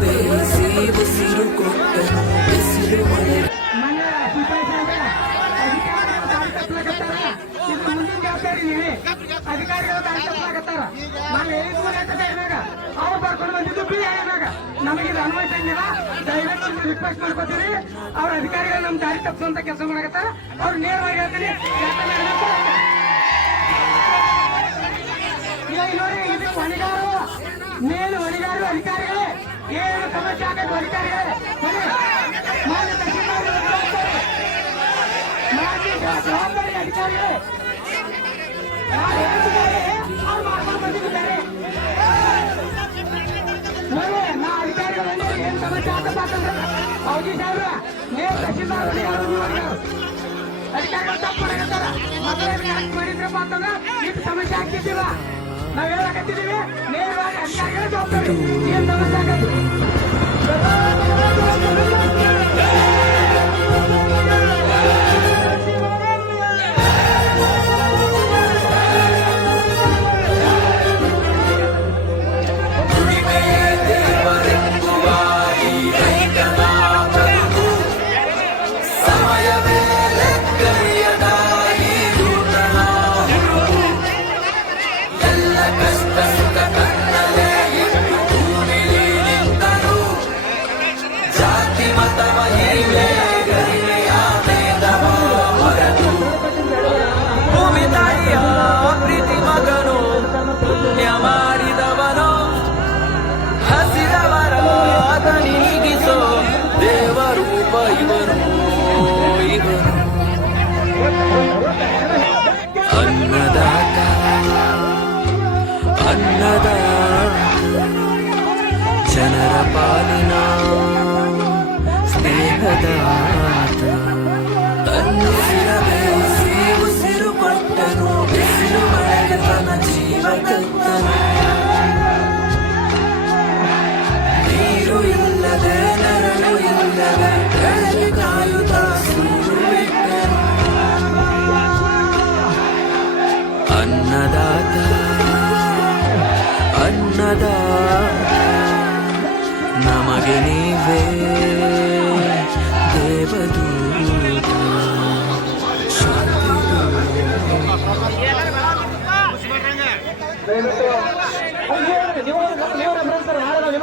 ಬೇಯಿಸಿ ಉಸಿರು ಕೊಟ್ಟನು ಬಿಸಿಲು ಮಳೆ ಅಧಿಕಾರಿಗಳು ಬಿ ಹೇಳಿದಾಗ ನಮಗೆ ಇದು ಅನ್ವಯಿಸಂಗಿಲ್ಲ ರಿಕ್ವೆಸ್ಟ್ ಮಾಡ್ಕೋತೀರಿ. ಅವ್ರ ಅಧಿಕಾರಿಗಳು ನಮ್ಮ ದಾರಿ ತಪ್ಪಿಸುವಂತ ಕೆಲಸ ಮಾಡಕತ್ತಾರ. ಅವ್ರು ನೇರವಾಗಿ ಹೇಳ್ತೀನಿ ಅಧಿಕಾರಿಗಳು ತಪ್ಪು ಮಾಡಕತ್ತಾರ ಮೊದಲೇ ಕರೆಕ್ಟ್ ಮಾಡಿದ್ರಪ್ಪ ಅಂತಂದ್ರೆ ಇಷ್ಟು ಸಮಸ್ಯೆ ಆಗ್ತಿದ್ದಿಲ್ಲ ನಾವ್ ಹೇಳಕತ್ತಿದೀವಿ ನೇರವಾಗಿ ಅಧಿಕಾರಿಗಳ ಜವಾಬ್ದಾರಿ ಏನ್ ಸಮಸ್ಯೆ ಆಗತ್ತೆ Yeah!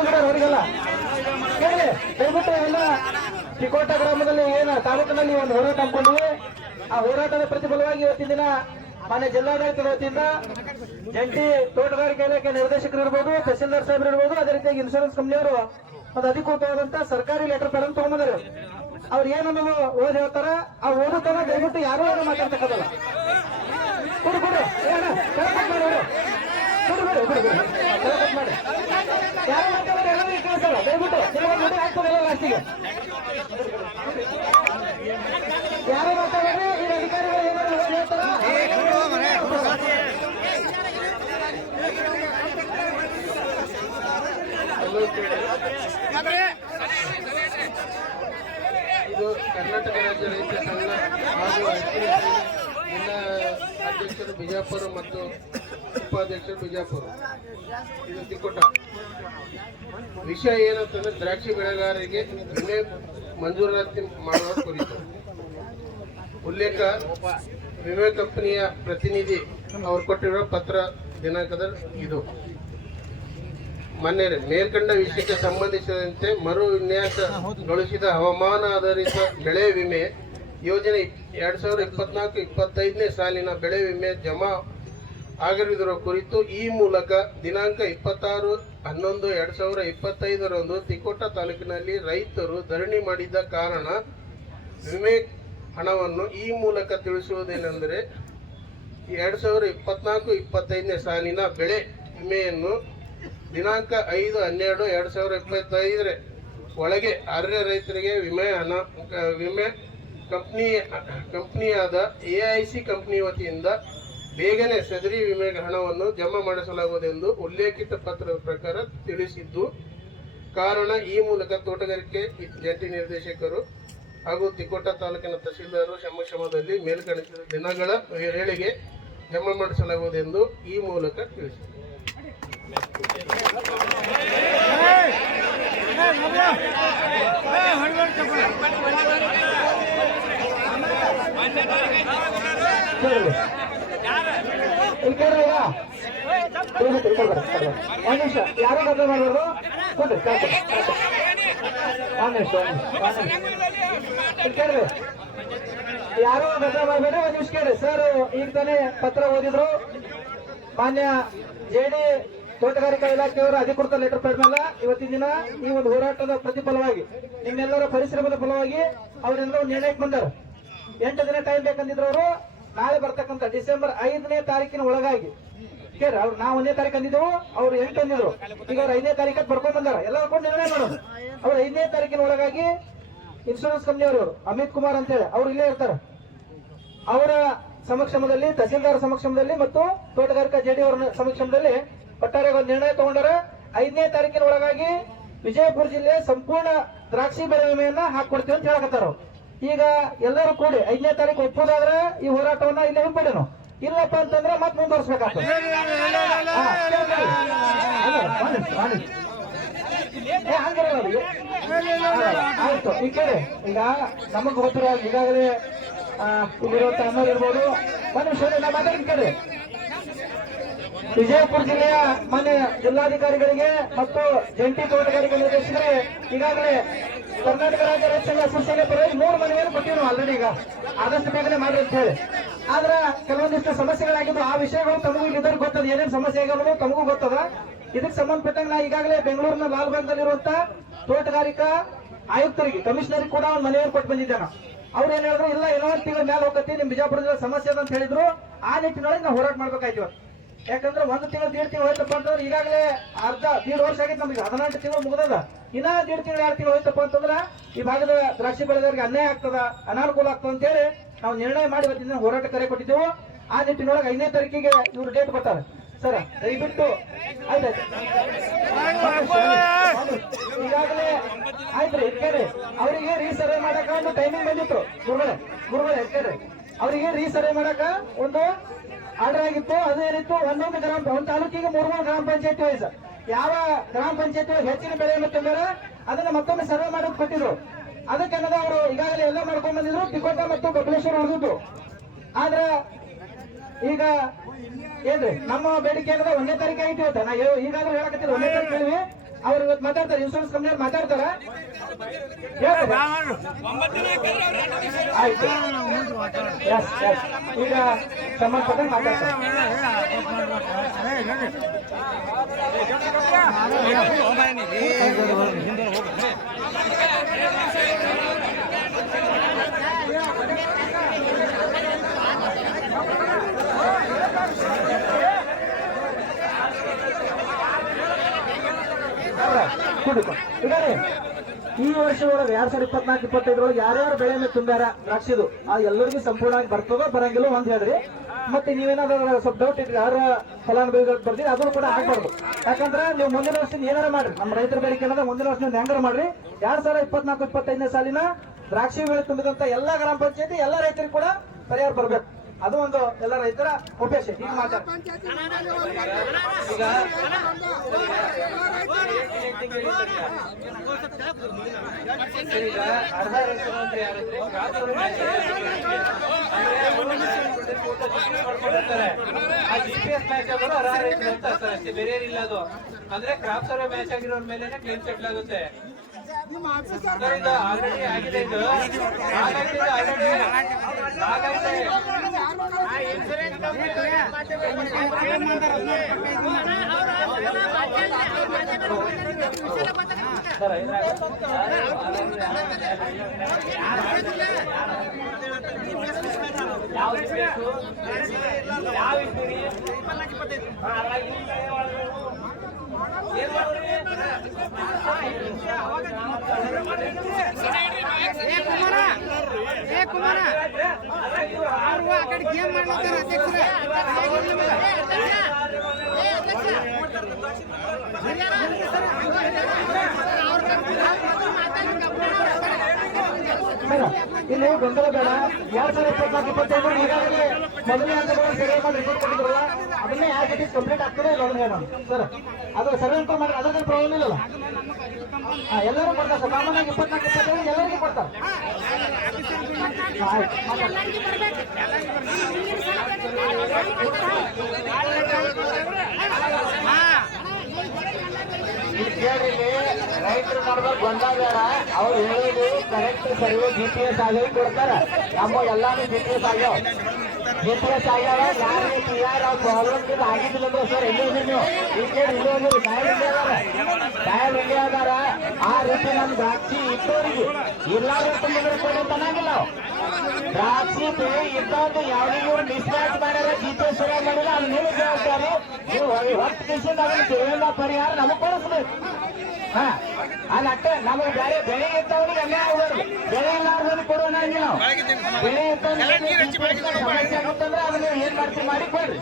ಕಡೆ ಅವರಿಗೆಲ್ಲ ದಯವಿಟ್ಟು ಎಲ್ಲ ಗ್ರಾಮದಲ್ಲಿ ಏನು ತಾಲೂಕಿನಲ್ಲಿ ಒಂದು ಹೋರಾಟ ಹಮ್ಮಿಕೊಂಡಿವಿ. ಆ ಹೋರಾಟದ ಪ್ರತಿಫಲವಾಗಿ ಇವತ್ತಿನ ದಿನ ಮಾನ್ಯ ಜಿಲ್ಲಾಡಳಿತದ ವತಿಯಿಂದ ಜಂಟಿ ತೋಟಗಾರಿಕೆ ಇಲಾಖೆ ನಿರ್ದೇಶಕರು ಇರ್ಬೋದು, ತಹಸೀಲ್ದಾರ್ ಸಾಹೇಬರು ಇರ್ಬೋದು, ಅದೇ ರೀತಿಯಾಗಿ ಇನ್ಶೂರೆನ್ಸ್ ಕಂಪ್ನಿಯವರು ಒಂದು ಅಧಿಕೃತವಾದಂತ ಸರ್ಕಾರಿ ಲೆಟರ್ ಪೆನ್ ತಗೊಂಬಂದರು ಅವ್ರು ಏನನ್ನು ಓದಿ ಹೇಳ್ತಾರ, ಆ ಓದುತ್ತಾರ ದಯವಿಟ್ಟು ಯಾರೂ ಮಾತಾಡ್ತಕ್ಕದಲ್ಲ ಕೊಡು ಕೊಡು. ಯಾರು ಮಾತಾಡಿದ್ರೆ ಈ ಅಧಿಕಾರಿಗಳು ಏನಾದ್ರು ಇದು ಕರ್ನಾಟಕ ರಾಜ್ಯ ರೈತ ಸಂಘ ಹಾಗೂ ಜಿಲ್ಲಾ ಅಧ್ಯಕ್ಷರು ಬಿಜಾಪುರ ಮತ್ತು ಉಪಾಧ್ಯಕ್ಷರು ಬಿಜಾಪುರ. ಇದು ವಿಷಯ ಏನಂತಂದ್ರೆ ದ್ರಾಕ್ಷಿ ಬೆಳೆಗಾರರಿಗೆ ವಿಮೆ ಮಂಜೂರಾತಿ ಮಾಡುವ ಕುರಿತು. ಉಲ್ಲೇಖ, ವಿಮೆ ಕಂಪನಿಯ ಪ್ರತಿನಿಧಿ ಅವರು ಕೊಟ್ಟಿರುವ ಪತ್ರ ದಿನಾಂಕದ ಇದು. ಮೊನ್ನೆ ಮೇಲ್ಕಂಡ ವಿಷಯಕ್ಕೆ ಸಂಬಂಧಿಸಿದಂತೆ ಮರು ವಿನ್ಯಾಸಗೊಳಿಸಿದ ಹವಾಮಾನ ಆಧಾರಿತ ಬೆಳೆ ವಿಮೆ ಯೋಜನೆ ಎರಡ್ ಸಾವಿರದ ಇಪ್ಪತ್ನಾಲ್ಕು, ಇಪ್ಪತ್ತೈದನೇ ಸಾಲಿನ ಬೆಳೆ ವಿಮೆ ಜಮಾ ಆಗಿರುವುದರ ಕುರಿತು ಈ ಮೂಲಕ ದಿನಾಂಕ ಇಪ್ಪತ್ತಾರು, ಹನ್ನೊಂದು, ಎರಡ್ ಸಾವಿರ ಇಪ್ಪತ್ತೈದರಂದು ತಿಕೋಟ ತಾಲೂಕಿನಲ್ಲಿ ರೈತರು ಧರಣಿ ಮಾಡಿದ್ದ ಕಾರಣ ವಿಮೆ ಹಣವನ್ನು ಈ ಮೂಲಕ ತಿಳಿಸುವುದೇನೆಂದರೆ ಎರಡ್ ಸಾವಿರ ಇಪ್ಪತ್ನಾಲ್ಕು, ಇಪ್ಪತ್ತೈದನೇ ಸಾಲಿನ ಬೆಳೆ ವಿಮೆಯನ್ನು ದಿನಾಂಕ ಐದು, ಹನ್ನೆರಡು, ಎರಡ್ ಸಾವಿರ ಇಪ್ಪತ್ತೈದರ ಒಳಗೆ ಅರ್ಹ ರೈತರಿಗೆ ವಿಮೆ ಹಣ, ವಿಮೆ ಕಂಪ್ನಿ, ಕಂಪ್ನಿಯಾದ ಎ ಐ ಸಿ ಕಂಪ್ನಿ ವತಿಯಿಂದ ಬೇಗನೆ ಸದರಿ ವಿಮೆಗೆ ಹಣವನ್ನು ಜಮಾ ಮಾಡಿಸಲಾಗುವುದೆಂದು ಉಲ್ಲೇಖಿತ ಪತ್ರದ ಪ್ರಕಾರ ತಿಳಿಸಿದ್ದು, ಕಾರಣ ಈ ಮೂಲಕ ತೋಟಗಾರಿಕೆ ಜಂಟಿ ನಿರ್ದೇಶಕರು ಹಾಗೂ ತಿಕೋಟ ತಾಲೂಕಿನ ತಹಸೀಲ್ದಾರರು ಸಮಕ್ಷಮದಲ್ಲಿ ಮೇಲ್ಕಣಿಸಿದ ದಿನಗಳ ವೇಳೆಗೆ ಜಮಾ ಮಾಡಿಸಲಾಗುವುದೆಂದು ಈ ಮೂಲಕ ತಿಳಿಸಿದರು ಕೇಳ್ರಿ ಈಗ ಇಲ್ಲಿ ಬಿಟ್ಟು, ಈ ಕಡೆ ಬರ್ರಿ, ಈ ಕಡೆ ಬರ್ರಿ. ಒಂದ್ ನಿಮಿಷ ಯಾರು ಗದ್ದಲ ಮಾಡಬಾರ್ದು ಕೊಡ್ರಿ ನಿಮಿಷ ಕೇಳ್ರಿ ಯಾರು ಗದ್ದಲ ಮಾಡಬೇಡಿ ಒಂದ್ ನಿಮಿಷ ಕೇಳಿ ಸರ್ ಈಗ ತಾನೇ ಪತ್ರ ಓದಿದ್ರು ಮಾನ್ಯ ಜೆಡಿ ತೋಟಗಾರಿಕಾ ಇಲಾಖೆಯವರ ಅಧಿಕೃತ ಲೆಟರ್ ಮೇಲೆ ಇವತ್ತಿನ ದಿನ ಈ ಒಂದು ಹೋರಾಟದ ಪ್ರತಿಫಲವಾಗಿ ನಿಮ್ಮೆಲ್ಲರ ಪರಿಶ್ರಮದ ಫಲವಾಗಿ ಅವರೆಲ್ಲ ಒಂದು ನಿರ್ಣಯಕ್ಕೆ ಬಂದರು ಎಂಟು ದಿನ ಟೈಮ್ ಬೇಕಂದಿದ್ರು ಅವರು ನಾಳೆ ಬರ್ತಕ್ಕಂಥ ಡಿಸೆಂಬರ್ ಐದನೇ ತಾರೀಕಿನ ಒಳಗಾಗಿ. ಕೇರ ಅವ್ರು ನಾವು ಒಂದೇ ತಾರೀಕು ಅಂದಿದ್ದೆವು, ಅವ್ರು ಎಂಟು ಅಂದಿದ್ರು. ಈಗ ಅವ್ರು ಐದನೇ ತಾರೀಕು ಬರ್ಕೊಂಡ್ ಬಂದಾರ. ಎಲ್ಲ ಬರ್ಕೊಂಡು ನಿರ್ಣಯ ಮಾಡೋದು. ಅವ್ರು ಐದನೇ ತಾರೀಕಿನ ಒಳಗಾಗಿ ಇನ್ಶೂರೆನ್ಸ್ ಕಂಪ್ನಿಯವರು ಅಮಿತ್ ಕುಮಾರ್ ಅಂತೇಳಿ ಅವ್ರು ಇಲ್ಲೇ ಇರ್ತಾರೆ. ಅವರ ಸಮಕ್ಷಮದಲ್ಲಿ, ತಹಸೀಲ್ದಾರ್ ಸಮಕ್ಷಮದಲ್ಲಿ ಮತ್ತು ತೋಟಗಾರಿಕಾ ಜೆಡಿ ಅವರ ಸಮಕ್ಷಮದಲ್ಲಿ ಒಟ್ಟಾರೆ ಒಂದು ನಿರ್ಣಯ ತಗೊಂಡಾರ. ಐದನೇ ತಾರೀಕಿನ ಒಳಗಾಗಿ ವಿಜಯಪುರ ಜಿಲ್ಲೆ ಸಂಪೂರ್ಣ ದ್ರಾಕ್ಷಿ ಬೆಳೆ ವಿಮೆಯನ್ನ ಹಾಕೊಡ್ತೀವಿ ಅಂತ ಹೇಳಕತ್ತಾರ. ಈಗ ಎಲ್ಲರೂ ಕೂಡಿ ಐದನೇ ತಾರೀಕು ಒಪ್ಪೋದಾದ್ರೆ ಈ ಹೋರಾಟವನ್ನ ಇಲ್ಲಿ ಹಿಂಪಡೆನು ಇಲ್ಲಪ್ಪ ಅಂತಂದ್ರೆ ಮತ್ತೆ ಮುಂದುವರ್ಸ್ಬೇಕಾಗ್ತದೆ. ಆಯ್ತು ಈಗ ಕೇಳಿ ಈಗ ನಮಗ್ ಗೊತ್ತಿರೋ ಈಗಾಗಲೇ ಇಲ್ಲಿರುವಂತ ಅಣ್ಣವ್ರು ಇರ್ಬೋದು ಒಂದು ನಿಮಿಷ ನಾ ಮಾತಾಡಿ ಕೇಳಿ ವಿಜಯಪುರ ಜಿಲ್ಲೆಯ ಮಾನ್ಯ ಜಿಲ್ಲಾಧಿಕಾರಿಗಳಿಗೆ ಮತ್ತು ಜಂಟಿ ತೋಟಗಾರಿಕೆ ನಿರ್ದೇಶಕರಿಗೆ ಈಗಾಗಲೇ ಕರ್ನಾಟಕ ರಾಜ್ಯ ರೈತ ಸಂಘ ಅಸೋಸಿಯೇಷನ್ ಪರವಾಗಿ ಮೂರು ಮನವಿಯನ್ನು ಕೊಟ್ಟಿವಿ ನಾವು ಆಲ್ರೆಡಿ ಈಗ. ಆದಷ್ಟು ಬೇಗನೆ ಮಾಡಿ ಅಂತ ಹೇಳಿ ಆದ್ರೆ ಕೆಲವೊಂದಿಷ್ಟು ಸಮಸ್ಯೆಗಳಾಗಿದ್ದು ಆ ವಿಷಯಗಳು ತಮಗೂ ಇಲ್ಲಿದ್ದವ್ರಿಗೆ ಗೊತ್ತದ, ಏನೇನು ಸಮಸ್ಯೆ ಆಗಿರೋದು ತಮಗೂ ಗೊತ್ತದ. ಇದಕ್ಕೆ ಸಂಬಂಧಪಟ್ಟಂಗೆ ನಾ ಈಗಾಗಲೇ ಬೆಂಗಳೂರಿನ ಲಾಲ್ಬಾಗ್ದಲ್ಲಿರುವಂತ ತೋಟಗಾರಿಕಾ ಆಯುಕ್ತರಿಗೆ ಕಮಿಷನರ್ ಕೂಡ ಒಂದು ಮನವಿಯನ್ನು ಕೊಟ್ಟು ಬಂದಿದ್ದೆ ಅವ್ರು ಏನ್ ಹೇಳಿದ್ರು, ಇಲ್ಲ ಏನೋ ತಿಂಗಳ ಮೇಲೆ ಹೋಗತ್ತಿ ನಿಮ್ ಬಿಜಾಪುರದಲ್ಲಿ ಸಮಸ್ಯೆ ಅಂತ ಹೇಳಿದ್ರು. ಆ ನಿಟ್ಟಿನೊಳಗೆ ನಾವು ಹೋರಾಟ ಮಾಡ್ಬೇಕಾಯ್ತು ಯಾಕಂದ್ರೆ ಒಂದು ತಿಂಗಳು, ದೀಡ್ ತಿಂಗಳು ಹೋಯ್ತಪ್ಪ ಅಂತಂದ್ರೆ ಈಗಾಗಲೇ ಅರ್ಧ, ದೀಡ್ ವರ್ಷ ಆಗೈತೆ ನಮಗೆ. ಹದಿನೆಂಟು ತಿಂಗಳು ಮುಗ್ದದ. ಇನ್ನ ದೀಡ್ ತಿಂಗಳು, ಎರಡು ತಿಂಗಳು ಹೋಯ್ತಪ್ಪ ಅಂತಂದ್ರೆ ಈ ಭಾಗದ ದ್ರಾಕ್ಷಿ ಬೆಳೆದವರಿಗೆ ಅನ್ಯಾಯ ಆಗ್ತದ, ಅನಾನುಕೂಲ ಆಗ್ತದ ಅಂತೇಳಿ ನಾವು ನಿರ್ಣಯ ಮಾಡಿ ಇವತ್ತಿನ ಹೋರಾಟ ಕರೆ ಕೊಟ್ಟಿದ್ದೆವು. ಆ ನಿಟ್ಟಿನೊಳಗೆ ಐದನೇ ತಾರೀಕಿಗೆ ಇವರು ಡೇಟ್ ಕೊಟ್ಟಾರೆ. ಸರ್, ದಯವಿಟ್ಟು ಆಯ್ತಾಯ್ತು. ಈಗಾಗಲೇ ಆಯ್ತ್ರಿ ಕೇಳಿ ಅವರಿಗೆ ರೀಸರ್ವೆ ಮಾಡಕ ಒಂದು ಟೈಮಿಂಗ್ ಬಂದಿತ್ತು. ಗುರುಗಳೇ ಗುರುಗಳೇ ಕೇಳಿ ಅವರಿಗೆ ರೀಸರ್ವೆ ಮಾಡಕ ಒಂದು ಆರ್ಡರ್ ಆಗಿತ್ತು ಅದೇನಿತ್ತು ಒಂದೊಂದು ಗ್ರಾಮ ಒಂದು ತಾಲೂಕಿಗೆ ಮೂರು ಮೂರು ಗ್ರಾಮ ಪಂಚಾಯತ್ ವೈಸ್ ಯಾವ ಗ್ರಾಮ ಪಂಚಾಯತಿ ಹೆಚ್ಚಿನ ಬೆಳೆಯನ್ನು ತಂದಿರ ಅದನ್ನ ಮತ್ತೊಮ್ಮೆ ಸರ್ವೆ ಮಾಡೋದು ಕೊಟ್ಟಿದ್ರು. ಅದಕ್ಕೆ ಅವರು ಈಗಾಗಲೇ ಎಲ್ಲ ಮಾಡ್ಕೊಂಡ್ ಬಂದಿದ್ರು ತಿಕೋಟ ಮತ್ತು ಬಬಲೇಶ್ವರ ಉಳಿದಿದ್ದು ಆದ್ರ ಈಗ ಏನ್ರಿ, ನಮ್ಮ ಬೇಡಿಕೆ ಏನದ ಒಂದೇ ತಾರೀಕು ಆಯ್ತು ಇವತ್ತು. ನಾ ಈಗಾಗಲೇ ಹೇಳಕತ್ತಿದ್ರು ಒಂದೇ ತಾರೀಕು ಅವ್ರು ಇವತ್ತು ಮಾತಾಡ್ತಾರೆ ಇನ್ಶೂರೆನ್ಸ್ ಕಂಪ್ನಿಯವ್ರು ಮಾತಾಡ್ತಾರ? ಹೇಳ್ತಾರೆ. ಆಯ್ತು. ಈಗ ಸಂಬಂಧಪಟ್ಟ ಮಾತಾಡ್ತಾರೆ. ಕುಡಿಕೊ ಈ ವರ್ಷ ಒಳಗೆ ಎರಡ್ ಸಾವಿರದ ಇಪ್ಪತ್ನಾಲ್ಕು, ಇಪ್ಪತ್ತೈದರೊಳಗೆ ಯಾರ್ಯಾರು ಬೆಳೆಯನ್ನು ತುಂಬ್ಯಾರ? ದ್ರಾಕ್ಷಿದು. ಆ ಎಲ್ಲರಿಗೂ ಸಂಪೂರ್ಣವಾಗಿ ಬರ್ತದೋ ಬರಂಗಿಲ್ಲ ಒಂದ್ ಹೇಳ್ರಿ. ಮತ್ತೆ ನೀವೇನಾದ್ರೂ ಸ್ವಲ್ಪ ಡೌಟ್ ಇದ್ರೆ ಯಾರ ಫಲಾನುಭವಿಗಳು ಬರ್ತೀರಿ ಅದನ್ನು ಕೂಡ ಆಗ್ಬಾರ್ದು ಯಾಕಂದ್ರೆ ನೀವು ಮುಂದಿನ ವರ್ಷ ಏನಾರ ಮಾಡ್ರಿ. ನಮ್ಮ ರೈತರ ಬೇಡಿಕೆ ಅನ್ನೋದು ಮುಂದಿನ ವರ್ಷ ನೀವು ಹೆಂಗಾರ ಮಾಡ್ರಿ? ಎರಡ್ ಸಾವಿರದ ಇಪ್ಪತ್ನಾಲ್ಕು, ಇಪ್ಪತ್ತೈದನೇ ಸಾಲಿನ ದ್ರಾಕ್ಷಿ ಬೆಳೆ ತುಂಬಿದಂತ ಎಲ್ಲಾ ಗ್ರಾಮ ಪಂಚಾಯತಿ, ಎಲ್ಲಾ ರೈತರಿಗೂ ಕೂಡ ಪರಿಹಾರ ಬರ್ಬೇಕು. ಅದು ಒಂದು ಎಲ್ಲ ರೈತರ ಉದ್ದೇಶ ಈಗ ಮಾತಾಡ. ಈಗ ಈಗ ಅರ್ಧ ಆ ಮ್ಯಾಚ್ ಬೇರೆ ಇಲ್ಲ ಅದು ಅಂದ್ರೆ ಕ್ರಾಪ್ ಸರ್ವೆ ಮ್ಯಾಚ್ ಆಗಿರೋರ್ ಮೇಲೆ ಕ್ಲೇಮ್ ಸೆಟ್ಲ್ ಆಗುತ್ತೆ. ಆಲ್ರೆಡಿ ಆಗಿದೆ ಇದು ಸರ್ ಯಾವ ಯಾವ ಏ ಕುಮಾರ ಅವ್ರು ಆ ಕಡೆ ಗೇಮ್ ಮಾಡ್ಲತ್ತಾರ ಅಧ್ಯಕ್ಷರೇ ಬೇಡ. ಇಲ್ಲಿ ಗೊಂದಲ ಬೇಡ. ಎರಡ್ ಸಾವಿರದ ಇಪ್ಪತ್ನಾಲ್ಕು ಇಪ್ಪತ್ತೈದು ಈಗಾಗಲೇ ಮೊದಲನೇ ಹಂತಗಳು ಸರ್ವೆ ಮಾಡಿ ರಿಪೋರ್ಟ್ ಕೊಟ್ಟಿದ್ರಲ್ಲ ಅದನ್ನೇ ಯಾವ ರೀತಿ ಕಂಪ್ಲೀಟ್ ಆಗ್ತದೆ ಹೇಳೋಣ. ಸರ್ ಅದು ಸರ್ವೆ ಅಂತ ಮಾಡಿ ಅದಕ್ಕೆ ಪ್ರಾಬ್ಲಮ್ ಇಲ್ಲಲ್ಲ? ಎಲ್ಲರೂ ಕೊಡ್ತಾರೆ ಸರ್. ಕಾಮನ್ ಇಪ್ಪತ್ನಾಲ್ಕು ಇಪ್ಪತ್ತೈದು ಎಲ್ಲರಿಗೂ ಕೊಡ್ತಾರೆ. ಕೇಳ್ರಿ ಆಯ್ತು ರೈತರು ಮಾಡಿದ್ರೆ ಗೊಂದ ಬೇಡ. ಅವ್ರು ಹೇಳೋದು ಕರೆಕ್ಟ್ ಸರಿಯೋ ಜಿ ಪಿ ಎಸ್ ಆಗಿ ಕೊಡ್ತಾರ. ನಮ್ಮ ಎಲ್ಲಾನು ಜಿ ಪಿ ಎಸ್ ಆಗ್ಯಾವ ಜಿ ಪಿ ಎಸ್ ಆಗ್ಯಾವ ಯಾರು ಪಿ ಆರ್ ಪ್ರಾಬ್ಲಮ್ ಆಗಿದ್ದಿಲ್ಲ ಸರ್ ಎಲ್ಲಿ ಇದ್ರಿ ನೀವು ಇಲ್ಲಿ ಇಲ್ಲಿ ಆ ರೀತಿ ನಮ್ ದ್ರಾಕ್ಷಿ ಇಟ್ಟೋರಿಗೆ ಇಲ್ಲ ತುಂಬಿದ್ರೆ ಕೊಡಿ ಅಂತ ಅನ್ನಂಗಿಲ್ಲ ನಾವು ದ್ರಾಕ್ಷಿ ಇದ್ದವ್ರು ಯಾವ್ದಿಗೂ ಮಿಸ್ಮ್ಯಾಚ್ ಮಾಡ್ಯಾರ ಜಿ ಪಿ ಎಸ್ ಮಾಡಿಲ್ಲ, ಅಲ್ಲಿ ನೀವು ಜವಾಬ್ದಾರಿ ನೀವು ಹೊತ್ತು ಕಿಸಿಂದ ಪರಿಹಾರ ನಮಗ್ ಕೊಡಿಸ್ಬೇಕು. ಹಾ. ಅಲ್ಲ ಅಷ್ಟೇ ನಮಗೆ ಬೇರೆ ಬೆಳೆ ಇದ್ದವ್ರಿಗೆ ಅನ್ಯಾಯ ಆಗೋದು ಬೆಳೆ ಇಲ್ಲಾರ್ದವ್ರಿಗೆ ಕೊಡೋಣ ಹಂಗೆ ನಾವು. ಬೆಳೆ ಇದ್ದವ್ರಿಗೆ ಸಮಸ್ಯೆ ಆಗುತ್ತಂದ್ರೆ ಅದನ್ನ ಏನ್ ಮಾಡ್ತೀವಿ ಮಾಡಿ ಕೊಡಿ.